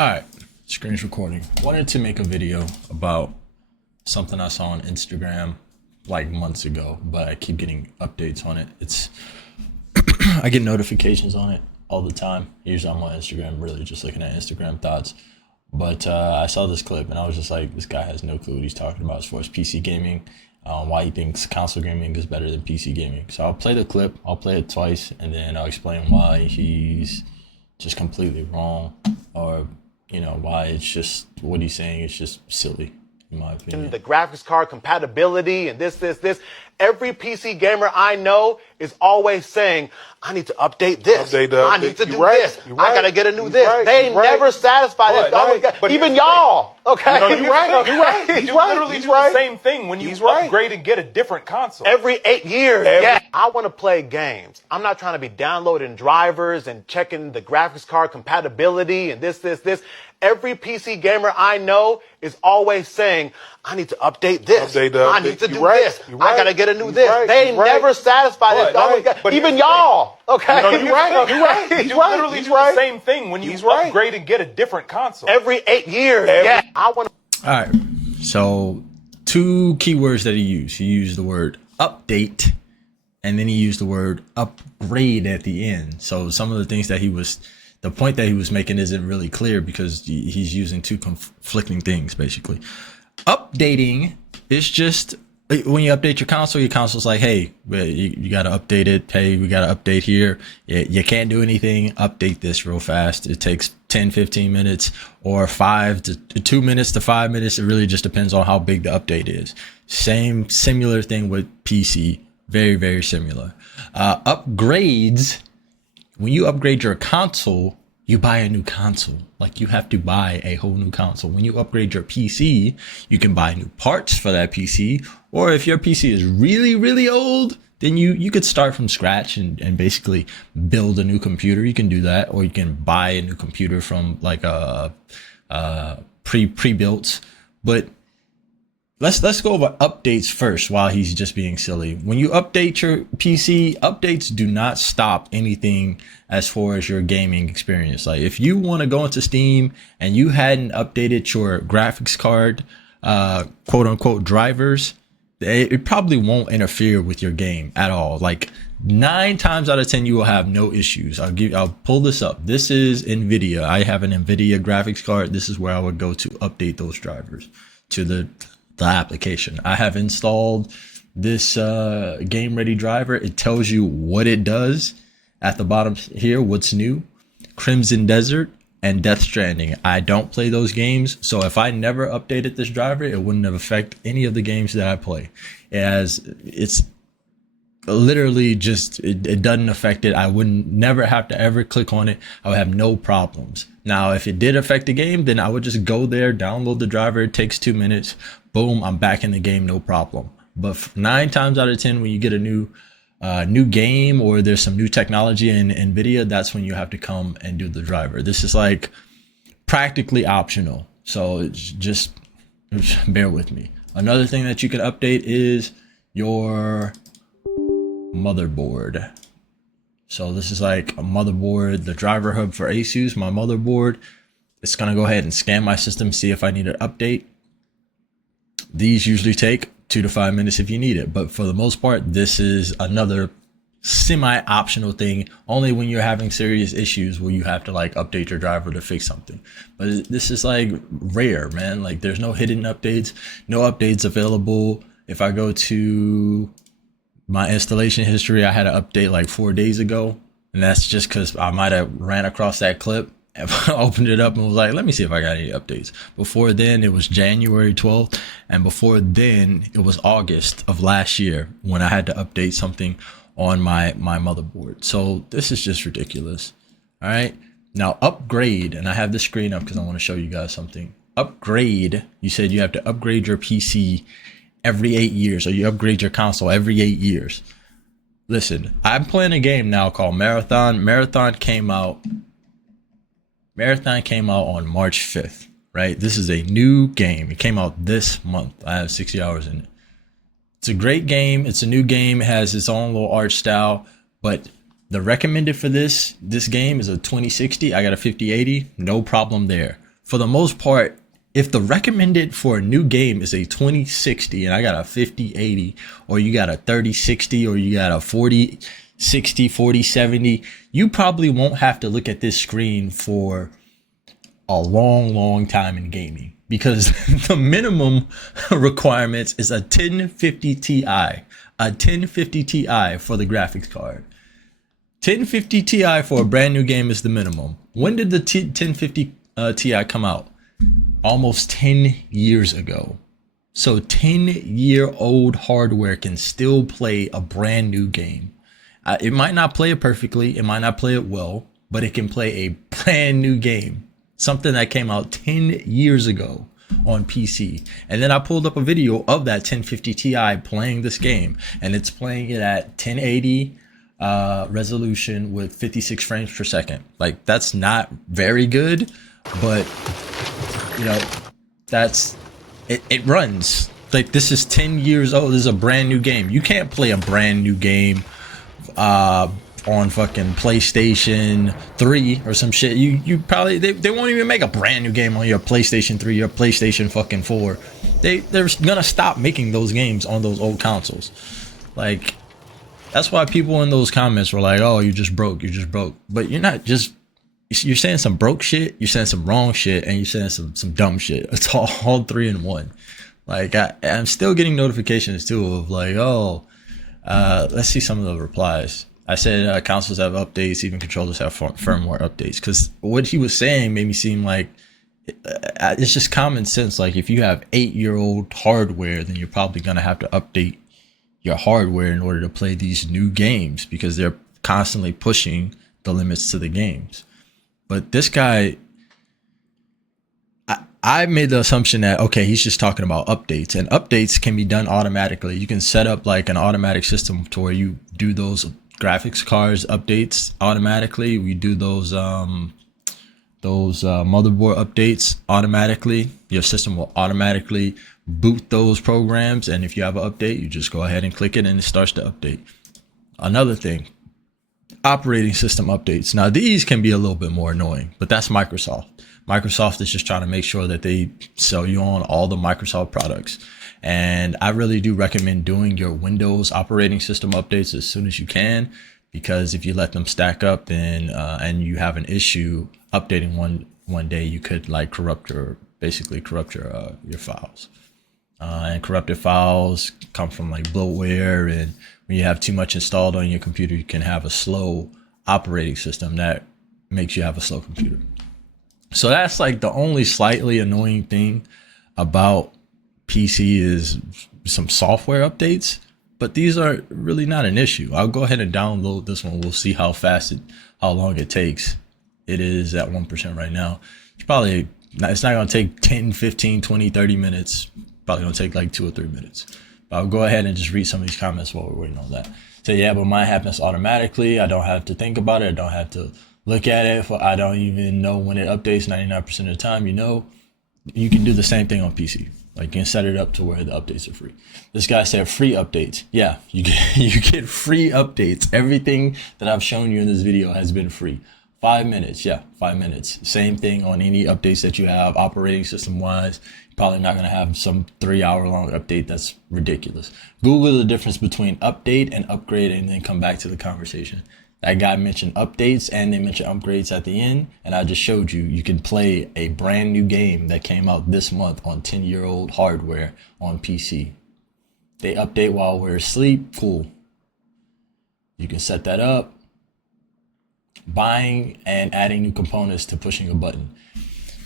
Alright, screen's recording. Wanted to make a video about something I saw on Instagram like months ago, but I keep getting updates on it. I get notifications on it all the time. Usually I'm on Instagram, really just looking at Instagram thoughts. But I saw this clip and I was just like, this guy has no clue what he's talking about as far as PC gaming, why he thinks console gaming is better than PC gaming. So I'll play the clip, I'll play it twice, and then I'll explain why he's just completely wrong, or why it's just what he's saying is just silly, in my opinion. The graphics card compatibility and this. Every PC gamer I know is always saying, I need to update this. I need to do this. I got to get a new this. They ain't never satisfied. Even y'all. Okay. You're right. You literally do the same thing when you upgrade and get a different console. Every 8 years. Yeah. I want to play games. I'm not trying to be downloading drivers and checking the graphics card compatibility and this. Every PC gamer I know is always saying, I need to update this. I need to do this. I got to get a new this. They ain't never satisfied. Even y'all. Okay. You're right. You literally do the same thing when you upgrade and get a different console. Every 8 years. Yeah. I want to. All right. So 2 keywords that he used. He used the word update, and then he used the word upgrade at the end. So some of the things that the point that he was making isn't really clear because he's using 2 conflicting things, basically. Updating is just when you update your console's like, hey, you got to update it. Hey, we got to update here. You can't do anything. Update this real fast. It takes 10, 15 minutes or 2 minutes to 5 minutes. It really just depends on how big the update is. Similar thing with PC. Very, very similar. Upgrades. When you upgrade your console, you buy a new console. Like, you have to buy a whole new console. When you upgrade your PC, you can buy new parts for that PC. Or if your PC is really, really old, then you could start from scratch and basically build a new computer. You can do that. Or you can buy a new computer from like a pre-built. But Let's go over updates first while he's just being silly. When you update your PC, updates do not stop anything as far as your gaming experience. Like, if you want to go into Steam and you hadn't updated your graphics card, quote unquote drivers, it probably won't interfere with your game at all. Like 9 times out of 10, you will have no issues. I'll pull this up. This is NVIDIA. I have an NVIDIA graphics card. This is where I would go to update those drivers to the application. I have installed this game ready driver. It tells you what it does at the bottom here, what's new. Crimson Desert and Death Stranding. I don't play those games, so if I never updated this driver, it wouldn't have affected any of the games that I play. It's literally just it doesn't affect it. I wouldn't never have to ever click on it. I would have no problems. Now, if it did affect the game, then I would just go there, download the driver. It takes 2 minutes. Boom, I'm back in the game, no problem. But 9 times out of 10, when you get a new game or there's some new technology in NVIDIA, that's when you have to come and do the driver. This is like practically optional. So it's just bear with me. Another thing that you can update is your motherboard. So this is like a motherboard, the driver hub for ASUS, my motherboard. It's going to go ahead and scan my system, see if I need an update. These usually take 2 to 5 minutes if you need it. But for the most part, this is another semi-optional thing. Only when you're having serious issues will you have to like update your driver to fix something. But this is like rare, man. Like, there's no hidden updates, no updates available. If I go to my installation history, I had an update like 4 days ago. And that's just because I might have ran across that clip. I opened it up and was like, let me see if I got any updates. Before then, it was January 12th. And before then, it was August of last year when I had to update something on my motherboard. So this is just ridiculous. All right. Now, upgrade. And I have the screen up because I want to show you guys something. Upgrade. You said you have to upgrade your PC every 8 years, or you upgrade your console every 8 years. Listen, I'm playing a game now called Marathon. Marathon came out on March 5th, right? This is a new game. It came out this month. I have 60 hours in it. It's a great game. It's a new game. It has its own little art style, but the recommended for this game is a 2060. I got a 5080. No problem there. for the most part, if the recommended for a new game is a 2060 and I got a 5080, or you got a 3060, or you got a 4060, 4070, you probably won't have to look at this screen for a long time in gaming, because the minimum requirements is a 1050 Ti, a 1050 Ti for the graphics card. 1050 Ti for a brand new game is the minimum. When did the 1050 Ti come out? Almost 10 years ago. So 10-year-old hardware can still play a brand new game. It might not play it perfectly, it might not play it well, but it can play a brand new game. Something that came out 10 years ago on PC. And then I pulled up a video of that 1050 Ti playing this game, and it's playing it at 1080 resolution with 56 frames per second. Like, that's not very good, but you know, that's it runs. Like, this is 10 years old. This is a brand new game. You can't play a brand new game on fucking PlayStation 3 or some shit. You probably they won't even make a brand new game on your PlayStation 3 or PlayStation fucking 4. They're gonna stop making those games on those old consoles. Like, that's why people in those comments were like, "Oh, you just broke, you're just broke." But you're not just, you're saying some broke shit, you're saying some wrong shit, and you're saying some dumb shit. It's all three in one. Like, I'm still getting notifications too of like, oh, let's see some of the replies. I said consoles have updates, even controllers have firmware updates, because what he was saying made me seem like it's just common sense. Like, if you have 8-year-old hardware, then you're probably gonna have to update your hardware in order to play these new games, because they're constantly pushing the limits to the games. But this guy, I made the assumption that, okay, he's just talking about updates, and updates can be done automatically. You can set up like an automatic system to where you do those graphics cards updates automatically. We do those motherboard updates automatically. Your system will automatically boot those programs, and if you have an update, you just go ahead and click it and it starts to update. Another thing, operating system updates. Now, these can be a little bit more annoying, but that's Microsoft. Microsoft is just trying to make sure that they sell you on all the Microsoft products. And I really do recommend doing your Windows operating system updates as soon as you can, because if you let them stack up, then and you have an issue updating one day, you could like basically corrupt your files. And corrupted files come from like bloatware, and when you have too much installed on your computer, you can have a slow operating system that makes you have a slow computer. So that's like the only slightly annoying thing about PC is some software updates, but these are really not an issue. I'll go ahead and download this one. We'll see how long it takes. It is at 1% right now. It's not going to take 10, 15, 20, 30 minutes. Probably going to take like 2 or 3 minutes. But I'll go ahead and just read some of these comments while we're waiting on that. So yeah, but mine happens automatically. I don't have to think about it. I don't have to look at it. I don't even know when it updates 99% of the time. You know, you can do the same thing on PC. Like, you can set it up to where the updates are free. This guy said free updates. Yeah, you get free updates. Everything that I've shown you in this video has been free. 5 minutes, yeah, 5 minutes. Same thing on any updates that you have, operating system wise. You're probably not gonna have some 3-hour long update. That's ridiculous. Google the difference between update and upgrade, and then come back to the conversation. That guy mentioned updates and they mentioned upgrades at the end, and I just showed you, you can play a brand new game that came out this month on 10-year-old hardware on PC. They update while we're asleep, cool. You can set that up. Buying and adding new components to pushing a button.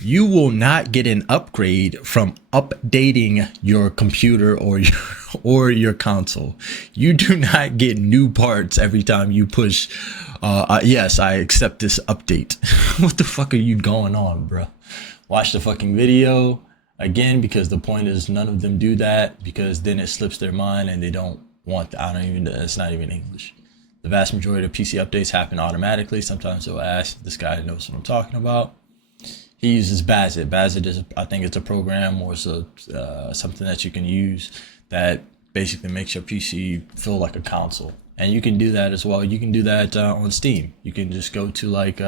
You will not get an upgrade from updating your computer or your console. You do not get new parts every time you push, yes, I accept this update. What the fuck are you going on, bro? Watch the fucking video again, because the point is none of them do that, because then it slips their mind and they don't want, it's not even English. The vast majority of PC updates happen automatically. Sometimes they'll ask, this guy knows what I'm talking about. He uses Bazit. Bazit is, I think it's a program or it's something that you can use that basically makes your PC feel like a console. And you can do that as well. You can do that on Steam. You can just go to like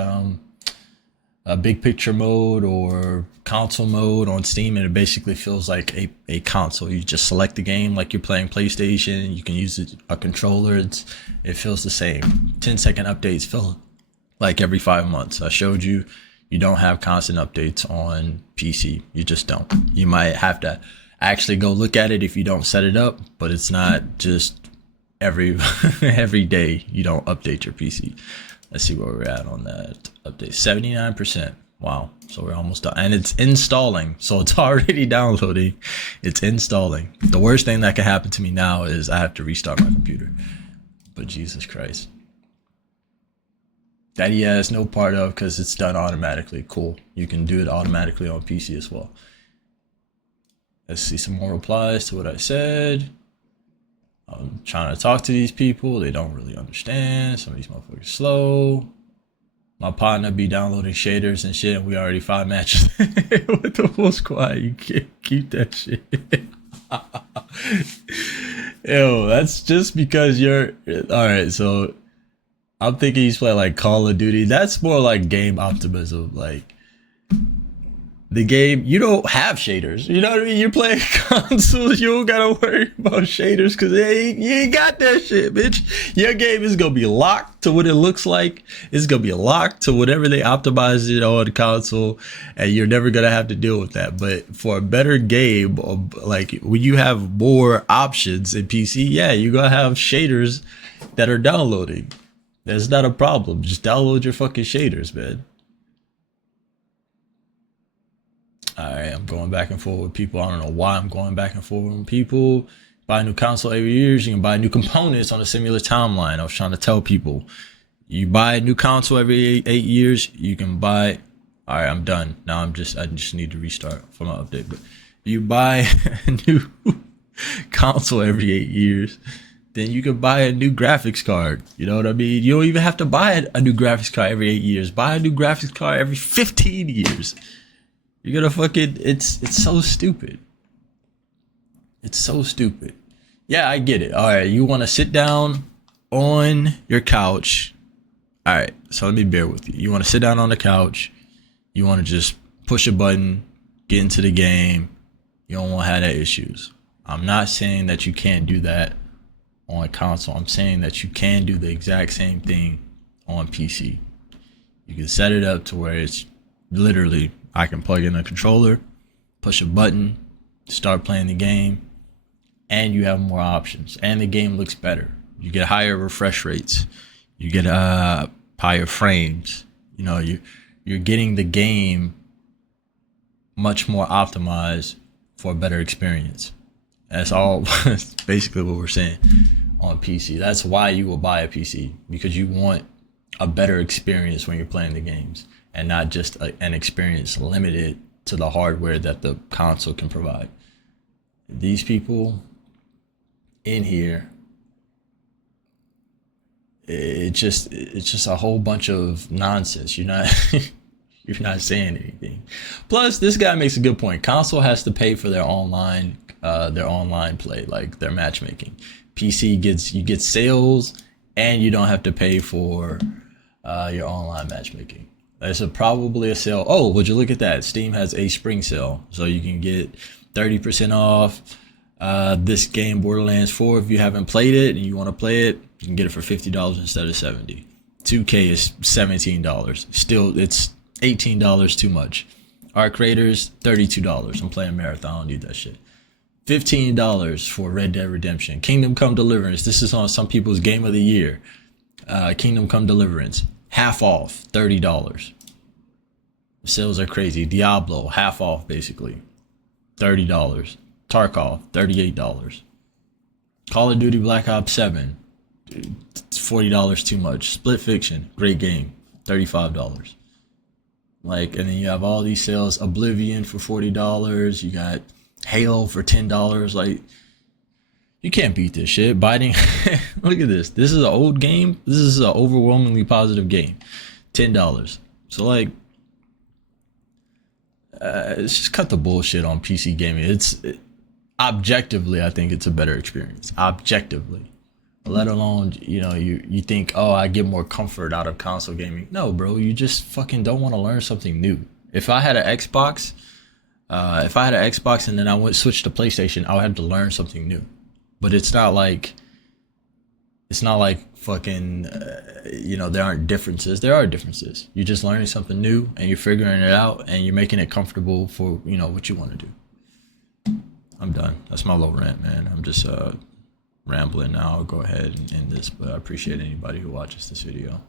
big picture mode or console mode on Steam, and it basically feels like a console. You just select the game like you're playing PlayStation. You can use a controller. It feels the same. 10-second updates feel like every 5 months. I showed you. You don't have constant updates on PC. You just don't. You might have to actually go look at it if you don't set it up, but it's not just every day you don't update your PC. Let's see where we're at on that update. 79%. Wow. So we're almost done. And it's installing. So it's already downloading. It's installing. The worst thing that can happen to me now is I have to restart my computer. But Jesus Christ. That he has no part of because it's done automatically. Cool. You can do it automatically on PC as well. Let's see some more replies to what I said. I'm trying to talk to these people. They don't really understand. Some of these motherfuckers slow. My partner be downloading shaders and shit, and we already 5 matches with the full squad. You can't keep that shit. Yo, that's just because you're... Alright, so I'm thinking he's playing like Call of Duty. That's more like game optimism. Like, the game, you don't have shaders. You know what I mean? You're playing consoles, you don't gotta worry about shaders because you ain't got that shit, bitch. Your game is gonna be locked to what it looks like. It's gonna be locked to whatever they optimized it on the console, and you're never gonna have to deal with that. But for a better game, like when you have more options in PC, yeah, you're gonna have shaders that are downloading. That's not a problem. Just download your fucking shaders, man. Alright, I'm going back and forth with people. I don't know why I'm going back and forth with people. Buy a new console every year. You can buy new components on a similar timeline. I was trying to tell people. You buy a new console every 8 years, you can buy... Alright, I'm done. Now I just need to restart for my update. But you buy a new console every 8 years, then you can buy a new graphics card. You know what I mean? You don't even have to buy a new graphics card every 8 years. Buy a new graphics card every 15 years. You're gonna fucking, it's so stupid. It's so stupid. Yeah, I get it. All right, you want to sit down on your couch. All right, so let me bear with you. You want to sit down on the couch. You want to just push a button, get into the game. You don't want to have that issues. I'm not saying that you can't do that on console. I'm saying that you can do the exact same thing on PC. You can set it up to where it's literally, I can plug in a controller, push a button, start playing the game, and you have more options. And the game looks better. You get higher refresh rates. You get higher frames. You know, you're getting the game much more optimized for a better experience. That's all basically what we're saying on PC. That's why you will buy a PC, because you want a better experience when you're playing the games, and not just an experience limited to the hardware that the console can provide. These people in here, it's just a whole bunch of nonsense. You're not saying anything. Plus, this guy makes a good point. Console has to pay for their online play, like their matchmaking. PC you get sales, and you don't have to pay for your online matchmaking. There's probably a sale. Oh, would you look at that? Steam has a spring sale, so you can get 30% off this game, Borderlands 4. If you haven't played it and you want to play it, you can get it for $50 instead of $70. 2K is $17. Still, it's $18 too much. Art Creators, $32. I'm playing Marathon. I don't need that shit. $15 for Red Dead Redemption. Kingdom Come Deliverance. This is on some people's game of the year. Kingdom Come Deliverance. Half off, $30. The sales are crazy. Diablo, half off basically, $30. Tarkov, $38. Call of Duty Black Ops 7, it's $40 too much. Split Fiction, great game, $35. Like, and then you have all these sales. Oblivion for $40. You got Halo for $10. Like, you can't beat this shit. Biting. Look at this. This is an old game. This is an overwhelmingly positive game. $10. So like, let's just cut the bullshit on PC gaming. Objectively, I think it's a better experience. Objectively. Let alone, you think, oh, I get more comfort out of console gaming. No, bro, you just fucking don't want to learn something new. If I had an Xbox, and then I went switch to PlayStation, I would have to learn something new. But it's not like fucking, there aren't differences. There are differences. You're just learning something new and you're figuring it out and you're making it comfortable for, what you want to do. I'm done. That's my little rant, man. I'm just rambling now. I'll go ahead and end this, but I appreciate anybody who watches this video.